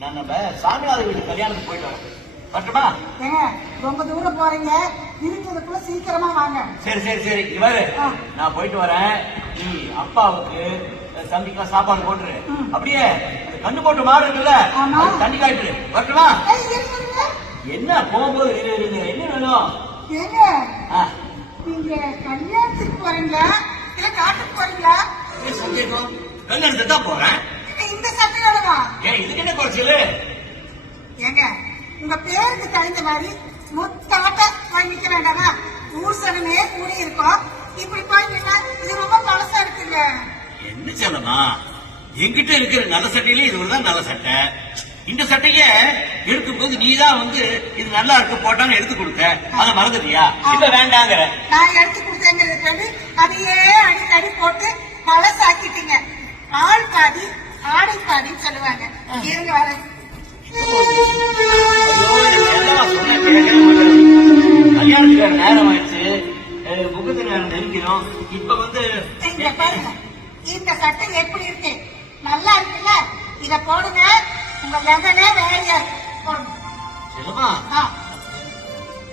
நான் நம்ம சாமிநாத வீட்டு கல்யாணத்துக்கு போயிட்டு வரேன். வரட்டுமா? ஏங்க ரொம்ப தூரம் போறீங்க, இருக்கிறதுக்குள்ள சீக்கிரமா வாங்க. சரி சரி சரி இவரு நான் போயிட்டு வரேன். நீ அப்பாவுக்கு தம்பிக்கெல்லாம் சாப்பாடு போட்டுரு. அப்படியே அந்த கண்ணு போட்டு மாடு இருக்குல்ல, தண்ணி காய்ட்டு வரட்டுமா? என்ன போகும்போது என்ன வேணும்? ஏங்க நீங்க கல்யாணத்துக்கு போறீங்களா இல்ல காட்டுக்கு போறீங்களா? சந்தேகம், கல்யாணத்துக்கு தான் போறேன். இந்த சட்டையோடவா? ஏன் இதுக்கு என்ன குறைச்சலு? ஏங்க உங்க பேருக்கு தகுந்த மாதிரி முத்தாட்ட வாங்கிக்க வேண்டாமா? ஊர் சனமே கூடி இருக்கோம், இப்படி போய் நின்னா இது ரொம்ப பழசா இருக்குங்க. என்ன சொல்லமா, என்கிட்ட இருக்கிற நல்ல சட்டையில இது தான் நல்ல சட்டை. இந்த சட்டைய எடுக்கும் போது நீதான் வந்து இது நல்லா இருக்கு போட்டான்னு எடுத்து கொடுத்த, அதை மறந்துட்டியா? இப்ப வேண்டாங்கிற. நான் எடுத்து கொடுத்தேங்கிறது அதையே அடிக்கடி போட்டு பழசாக்கிட்டீங்க. ஆள் பாதி ஆடை பாதின்னு சொல்லுவாங்க. இருங்க வர. கல்யாணத்துக்கு நேரம் ஆயிடுச்சு, முகத்து நேரம் நெருங்கிறோம். இப்ப வந்து பாருங்க, இந்த சட்டை எப்படி இருக்கு? நல்லா இருக்குல்ல? இத போடுங்க, உங்க லெவலே வேலையா இருக்கு. செல்லமா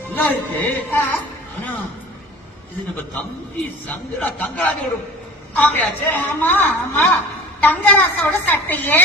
நல்லா இருக்கு. ஆனா இது நம்ம தம்பி தங்கராஜோட. ஆமா ஆமா, தங்கராசோட சட்டையே